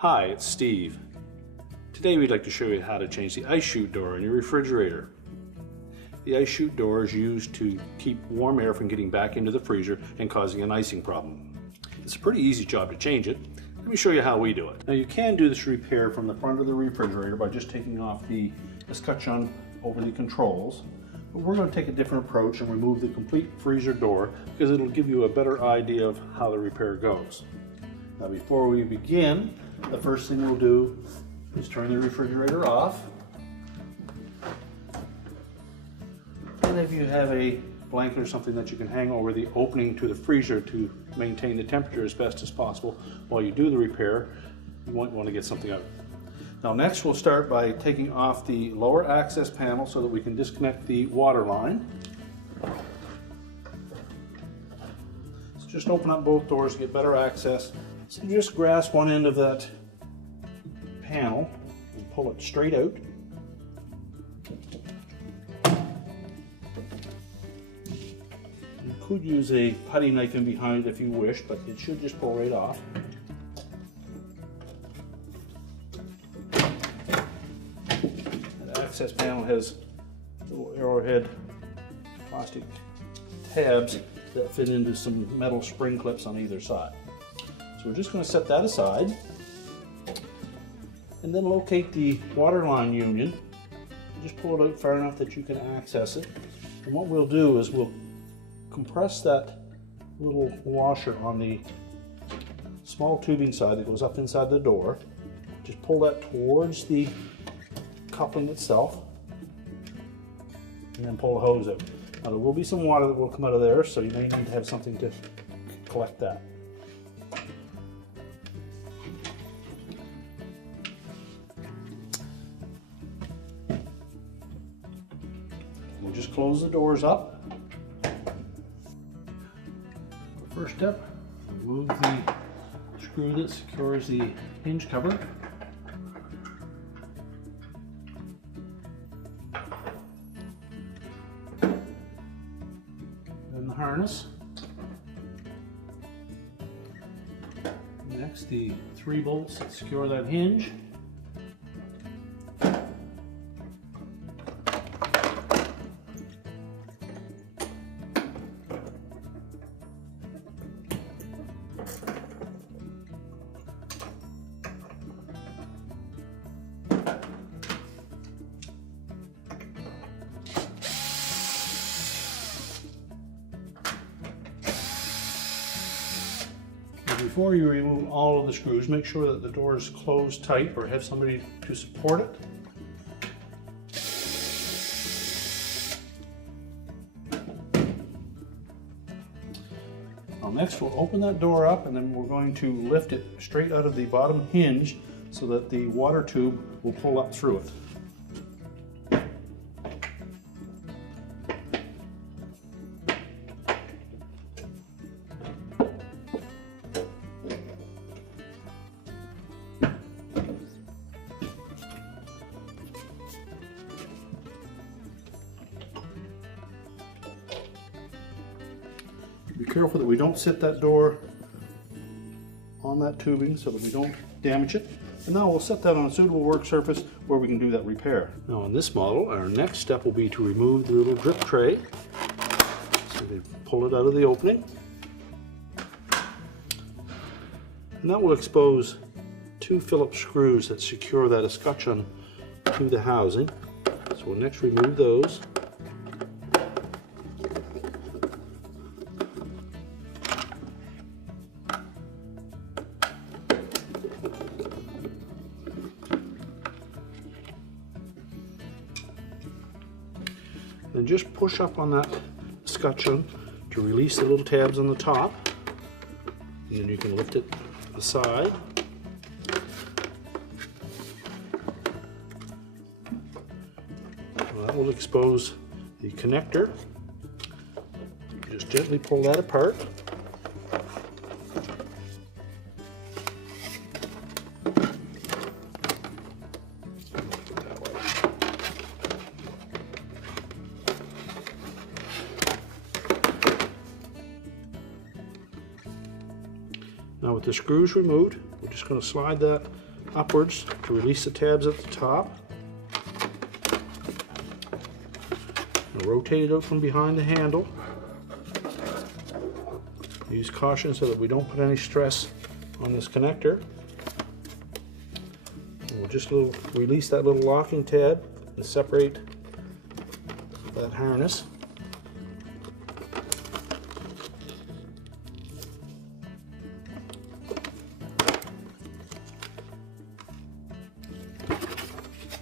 Hi, it's Steve. Today we'd like to show you how to change the ice chute door in your refrigerator. The ice chute door is used to keep warm air from getting back into the freezer and causing an icing problem. It's a pretty easy job to change it. Let me show you how we do it. Now you can do this repair from the front of the refrigerator by just taking off the escutcheon over the controls. But we're going to take a different approach and remove the complete freezer door because it'll give you a better idea of how the repair goes. Now before we begin, the first thing we'll do is turn the refrigerator off. And if you have a blanket or something that you can hang over the opening to the freezer to maintain the temperature as best as possible while you do the repair, you might want to get something out. Now next we'll start by taking off the lower access panel so that we can disconnect the water line. So just open up both doors to get better access. So just grasp one end of that panel and pull it straight out. You could use a putty knife in behind if you wish, but it should just pull right off. The access panel has little arrowhead plastic tabs that fit into some metal spring clips on either side. So we're just going to set that aside and then locate the water line union. Just pull it out far enough that you can access it. And what we'll do is we'll compress that little washer on the small tubing side that goes up inside the door. Just pull that towards the coupling itself and then pull the hose out. Now there will be some water that will come out of there, so you may need to have something to collect that. We'll just close the doors up. The first step, remove the screw that secures the hinge cover. Then the harness. Next, the 3 bolts that secure that hinge. Before you remove all of the screws, make sure that the door is closed tight or have somebody to support it. Now next we'll open that door up and then we're going to lift it straight out of the bottom hinge so that the water tube will pull up through it. Be careful that we don't set that door on that tubing so that we don't damage it. And now we'll set that on a suitable work surface where we can do that repair. Now on this model, our next step will be to remove the little drip tray. So we pull it out of the opening. And that will expose 2 Phillips screws that secure that escutcheon to the housing. So we'll next remove those. Then just push up on that escutcheon to release the little tabs on the top, and then you can lift it aside. Well, that will expose the connector. Just gently pull that apart. Now with the screws removed, we'll We're just going to slide that upwards to release the tabs at the top. And rotate it out from behind the handle. Use caution so that we don't put any stress on this connector. And we'll just release that little locking tab and separate that harness.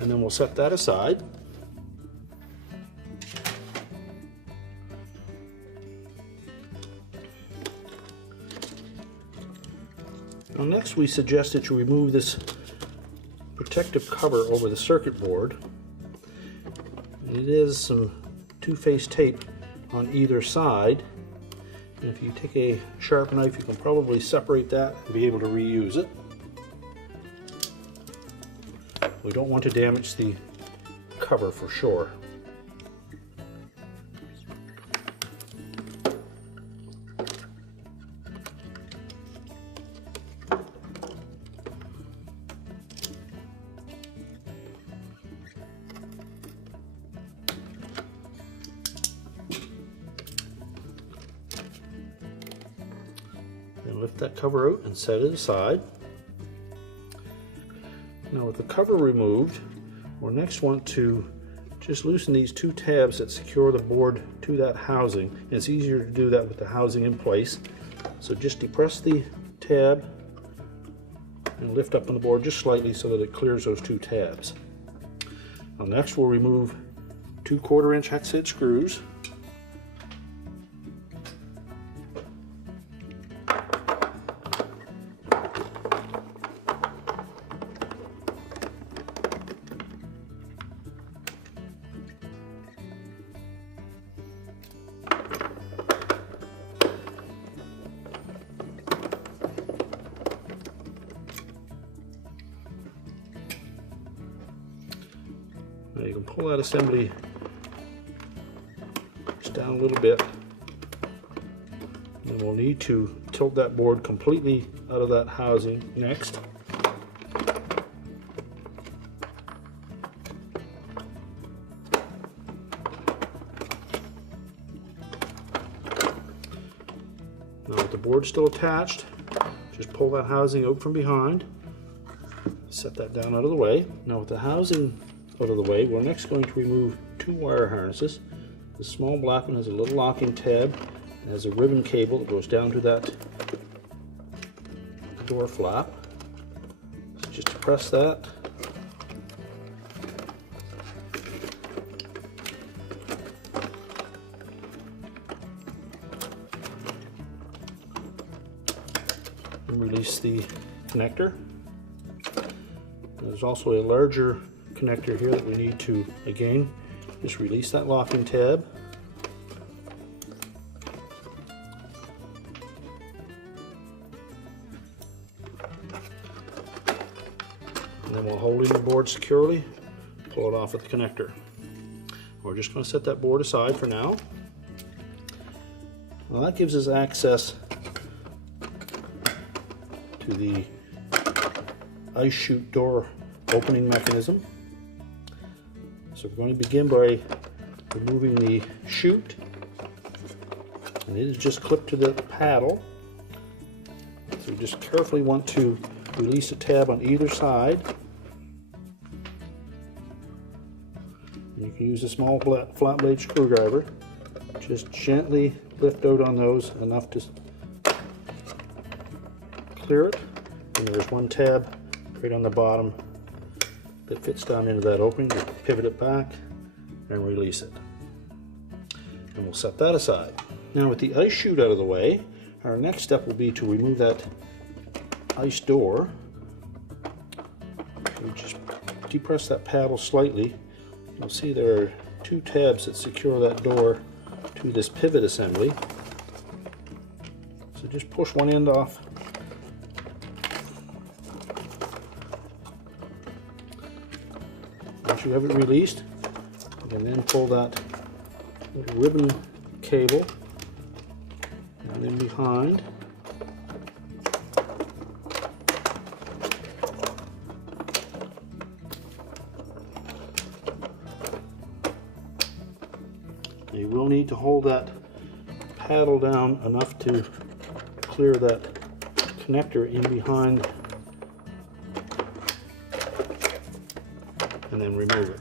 And then we'll set that aside. Now next we suggest that you remove this protective cover over the circuit board. It is some two-face tape on either side. And if you take a sharp knife, you can probably separate that and be able to reuse it. We don't want to damage the cover for sure. Then lift that cover out and set it aside. Now with the cover removed, we'll next want to just loosen these two tabs that secure the board to that housing. And it's easier to do that with the housing in place. So just depress the tab and lift up on the board just slightly so that it clears those two tabs. Now next we'll remove 2 1/4-inch hex head screws. Now you can pull that assembly just down a little bit, and we'll need to tilt that board completely out of that housing next. Now with the board still attached, just pull that housing out from behind, set that down out of the way. Now with the housing out of the way, we're next going to remove 2 wire harnesses. The small black one has a little locking tab and has a ribbon cable that goes down to that door flap. So just press that. And release the connector. There's also a larger connector here that we need to, again, just release that locking tab. And then we'll hold in the board securely, pull it off with the connector. We're just going to set that board aside for now. Well, that gives us access to the ice chute door opening mechanism. So we're going to begin by removing the chute, and it is just clipped to the paddle. So we just carefully want to release the tab on either side. And you can use a small flat blade screwdriver. Just gently lift out on those enough to clear it. And there's one tab right on the bottom that fits down into that opening. Just pivot it back and release it. And we'll set that aside. Now with the ice chute out of the way, our next step will be to remove that ice door. We just depress that paddle slightly. You'll see there are 2 tabs that secure that door to this pivot assembly. So just push one end off. Once you have it released, you can then pull that little ribbon cable and then behind. you will need to hold that paddle down enough to clear that connector in behind and then remove it.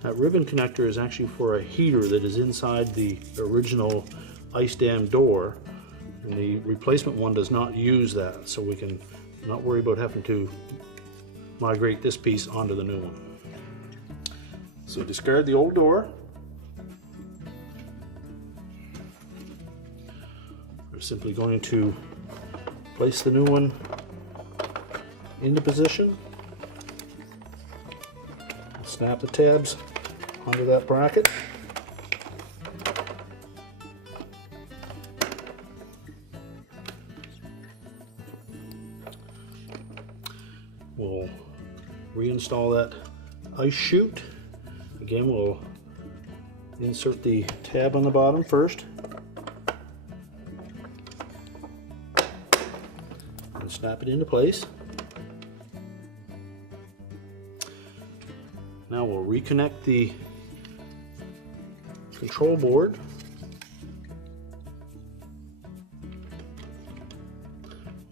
That ribbon connector is actually for a heater that is inside the original ice dam door, and the replacement one does not use that, so we can not worry about having to migrate this piece onto the new one. So discard the old door. We're simply going to place the new one into position. Snap the tabs onto that bracket. We'll reinstall that ice chute. Again, we'll insert the tab on the bottom first and snap it into place. Now we'll reconnect the control board.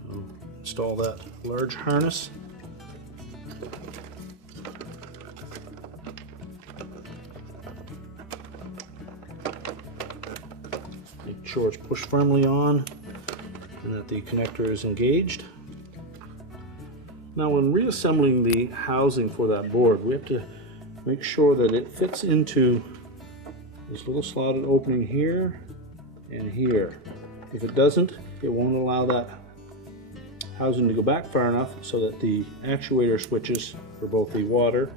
We'll install that large harness. Make sure it's pushed firmly on and that the connector is engaged. Now when reassembling the housing for that board, we have to make sure that it fits into this little slotted opening here and here. If it doesn't, it won't allow that housing to go back far enough so that the actuator switches for both the water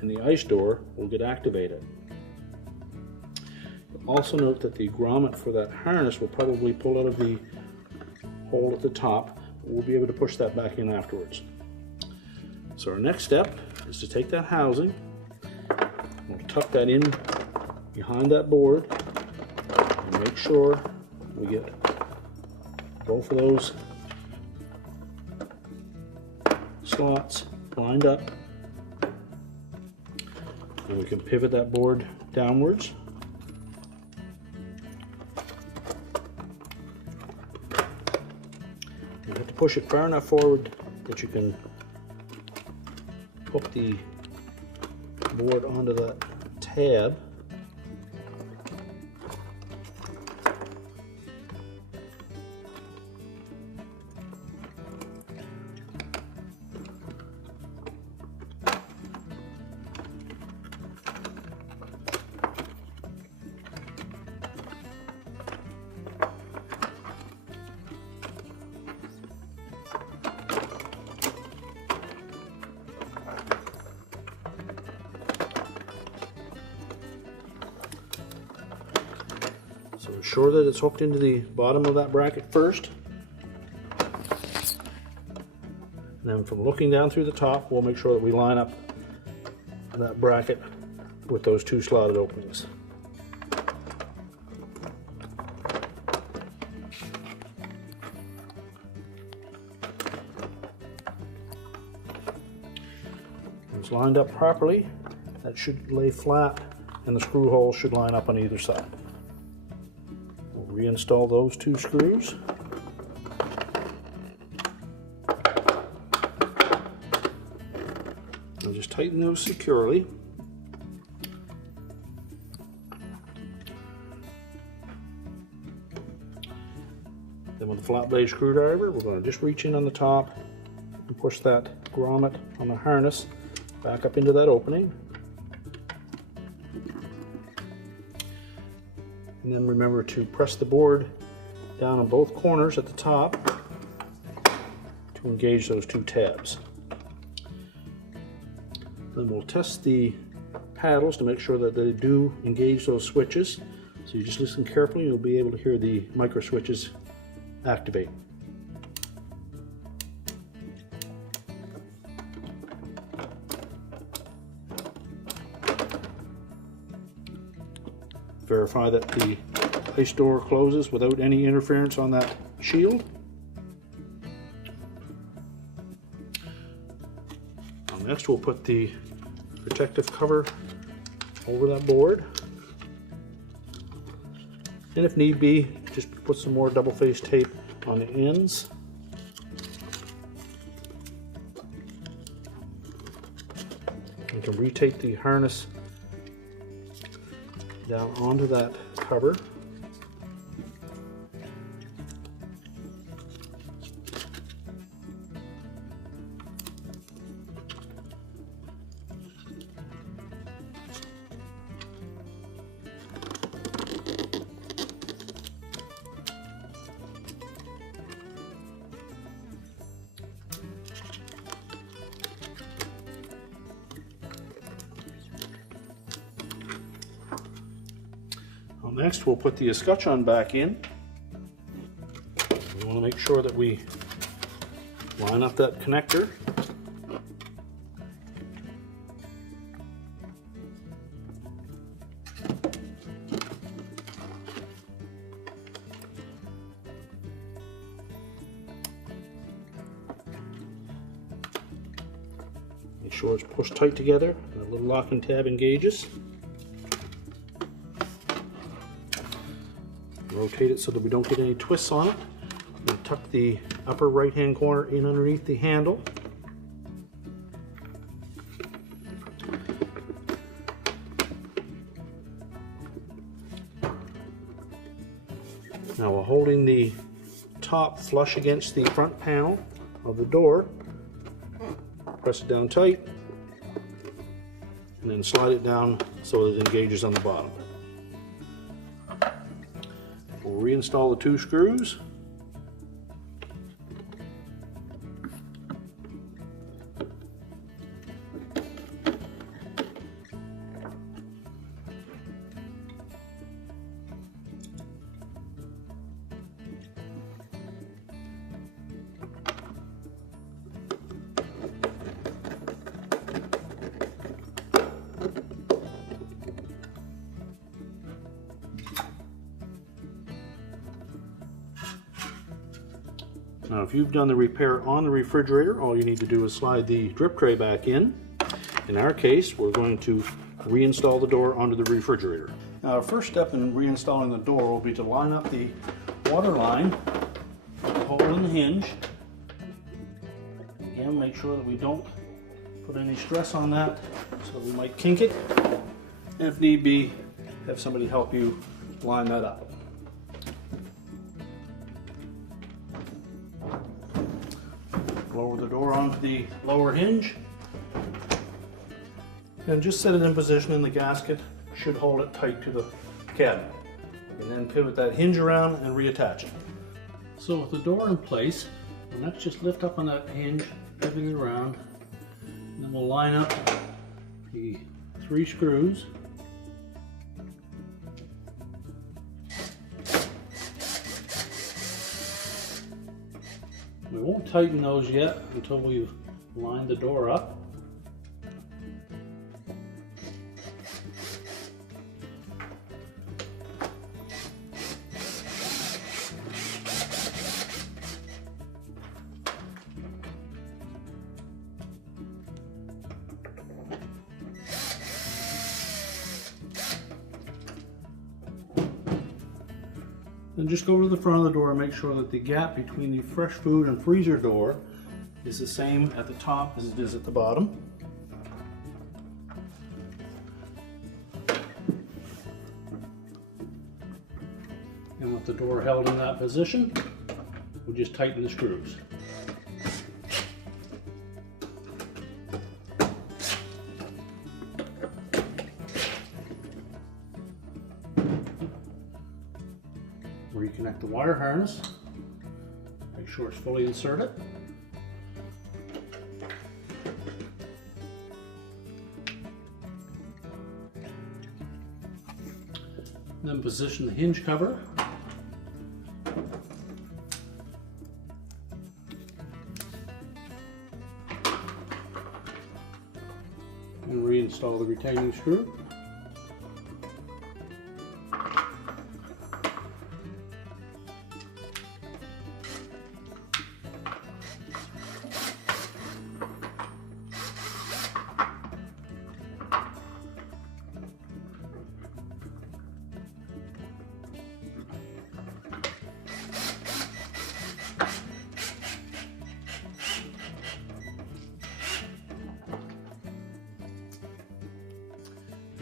and the ice door will get activated. Also note that the grommet for that harness will probably pull out of the hole at the top. We'll be able to push that back in afterwards. So our next step is to take that housing, we'll tuck that in behind that board and make sure we get both of those slots lined up, and we can pivot that board downwards. You have to push it far enough forward that you can hook the board onto that tab. So ensure that it's hooked into the bottom of that bracket first. And then from looking down through the top, we'll make sure that we line up that bracket with those two slotted openings. When it's lined up properly, that should lay flat and the screw holes should line up on either side. Reinstall those two screws. And just tighten those securely. Then with the flat blade screwdriver, we're going to just reach in on the top and push that grommet on the harness back up into that opening. And then remember to press the board down on both corners at the top to engage those two tabs. Then we'll test the paddles to make sure that they do engage those switches. So you just listen carefully, you'll be able to hear the micro switches activate. Verify that the ice door closes without any interference on that shield. Next we'll put the protective cover over that board. And if need be, just put some more double-face tape on the ends. You can retape the harness down onto that cover. Next, we'll put the escutcheon back in. We want to make sure that we line up that connector. Make sure it's pushed tight together, and a little locking tab engages. Rotate it so that we don't get any twists on it. And tuck the upper right hand corner in underneath the handle. Now, while holding the top flush against the front panel of the door, press it down tight and then slide it down so that it engages on the bottom. We'll reinstall the 2 screws. Now, if you've done the repair on the refrigerator, all you need to do is slide the drip tray back in. In our case, we're going to reinstall the door onto the refrigerator. Now, our first step in reinstalling the door will be to line up the water line with the hole in the hinge. Again, make sure that we don't put any stress on that, so we might kink it. And if need be, have somebody help you line that up. Lower the door onto the lower hinge and just set it in position, and the gasket should hold it tight to the cabinet. And then pivot that hinge around and reattach it. So with the door in place, let's just lift up on that hinge, pivot it around, and then we'll line up the 3 screws. We won't tighten those yet until we've lined the door up. Then just go to the front of the door and make sure that the gap between the fresh food and freezer door is the same at the top as it is at the bottom. And with the door held in that position, we'll just tighten the screws. Reconnect the wire harness. Make sure it's fully inserted. Then position the hinge cover. And reinstall the retaining screw.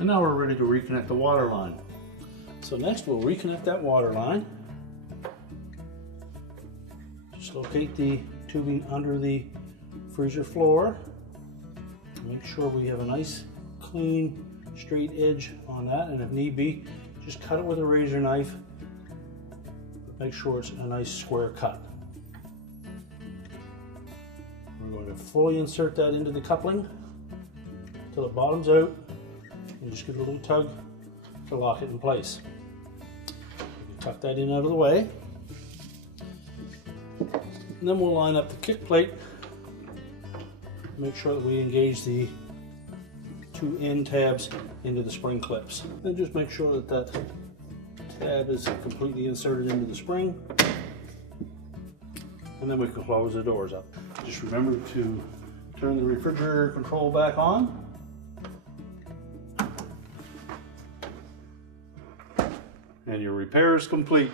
And now we're ready to reconnect the water line. So next we'll reconnect that water line. Just locate the tubing under the freezer floor. Make sure we have a nice, clean, straight edge on that, and if need be, just cut it with a razor knife. Make sure it's a nice square cut. We're going to fully insert that into the coupling till it bottoms out, and just give it a little tug to lock it in place. We can tuck that in out of the way. And then we'll line up the kick plate. Make sure that we engage the two end tabs into the spring clips. And just make sure that that tab is completely inserted into the spring. And then we can close the doors up. Just remember to turn the refrigerator control back on. And your repair is complete.